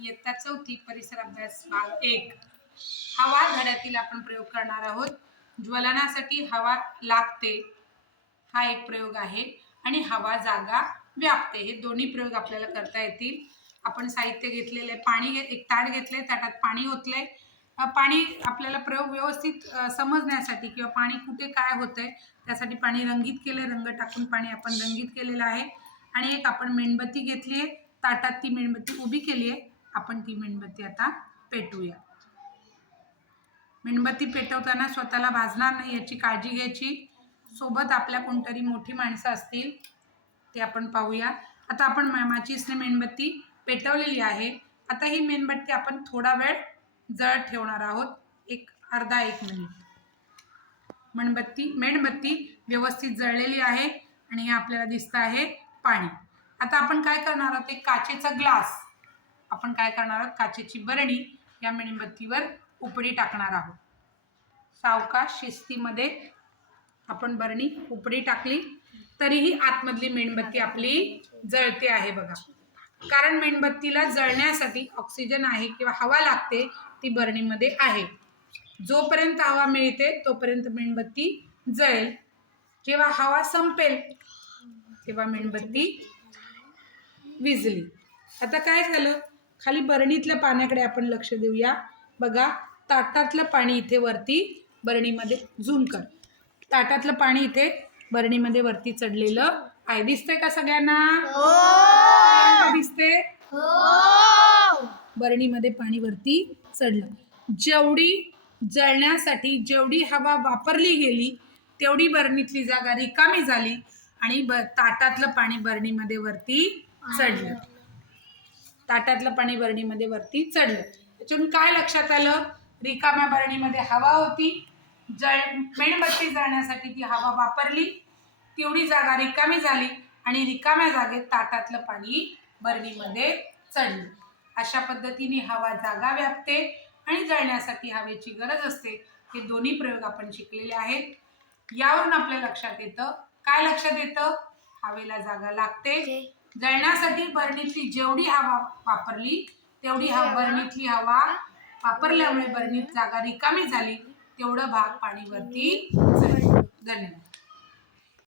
इयत्ता चौथी परिसर अभ्यास भाग एक. हवा धड्यातील आपण प्रयोग करणार आहोत. ज्वलनासाठी हवा लागते हा एक प्रयोग आहे. आणि हवा जागा व्यापते. हे दोन्ही प्रयोग आपल्याला करता येतील. आपण साहित्य घेतलेलं आहे पाणी घे एक ताट घेतलंय ताटात पाणी ओतलंय. पाणी आपल्याला प्रयोग व्यवस्थित समजण्यासाठी किंवा पाणी कुठे काय होतंय त्यासाठी पाणी रंगीत केलंय रंग टाकून पाणी आपण रंगीत केलेलं आहे. आणि एक आपण मेणबत्ती घेतली आहे ताटात ती मेणबत्ती उभी केली आहे आपण ती मेणबत्ती आता पेटवूया मेणबत्ती पेटवताना स्वतःला भाजणार नाही याची काळजी घ्यायची. सोबत आपल्या कोणतरी मोठी माणसं असतील ते आपण पाहूया. आता आपण मा- माचीसने मेणबत्ती पेटवलेली आहे. आता ही मेणबत्ती आपण थोडा वेळ जळ ठेवणार आहोत. एक अर्धा एक मिनिट. मेणबत्ती मेणबत्ती व्यवस्थित जळलेली आहे आणि हे आपल्याला दिसतं आहे पाणी. आता आपण काय करणार आहोत? एक काचेचा ग्लास आपण काय करणार आहोत? काचेची बरणी या मेणबत्तीवर उपडी टाकणार आहोत. सावकाश शिस्तीमध्ये आपण बरणी उपडी टाकली तरीही आतमधली मेणबत्ती आपली जळते आहे बघा. कारण मेणबत्तीला जळण्यासाठी ऑक्सिजन आहे किंवा हवा लागते ती बरणीमध्ये आहे. जोपर्यंत हवा मिळते तोपर्यंत मेणबत्ती जळेल. जेव्हा हवा संपेल तेव्हा मेणबत्ती विजली. आता काय झालं? खाली बरणीतल्या पाण्याकडे आपण लक्ष देऊया. बघा ताटातलं पाणी इथे वरती बरणीमध्ये झूम कर. ताटातलं पाणी इथे बरणीमध्ये वरती चढलेलं आहे. दिसतंय का सगळ्यांना? सगळ्यांना दिसते बरणीमध्ये पाणी वरती चढलं. जेवढी जळण्यासाठी जेवढी हवा वापरली गेली तेवढी बरणीतली जागा रिकामी झाली आणि ब ताटातलं पाणी बरणीमध्ये वरती चढलं. ताटातलं पाणी बरणीमध्ये वरती चढलं. त्याच्यातून काय लक्षात आलं? रिकाम्या बरणीमध्ये हवा होती. जळ मेणबत्ती जळण्यासाठी ती हवा वापरली. तेवढी जागा रिकामी झाली आणि रिकाम्या जागेत ताटातलं पाणी बरणीमध्ये चढलं. अशा पद्धतीने हवा जागा व्यापते आणि जळण्यासाठी हवेची गरज असते. हे दोन्ही प्रयोग आपण शिकलेले आहेत. यावरून आपल्या लक्षात येतं. काय लक्षात येतं? हवेला जागा लागते. जळण्यासाठी बरणीतली जेवढी हवा वापरली तेवढी हवा बरणीतली हवा वापरल्यामुळे बरणीत जागा रिकामी झाली. तेवढं भाग पाणीवरती. धन्यवाद.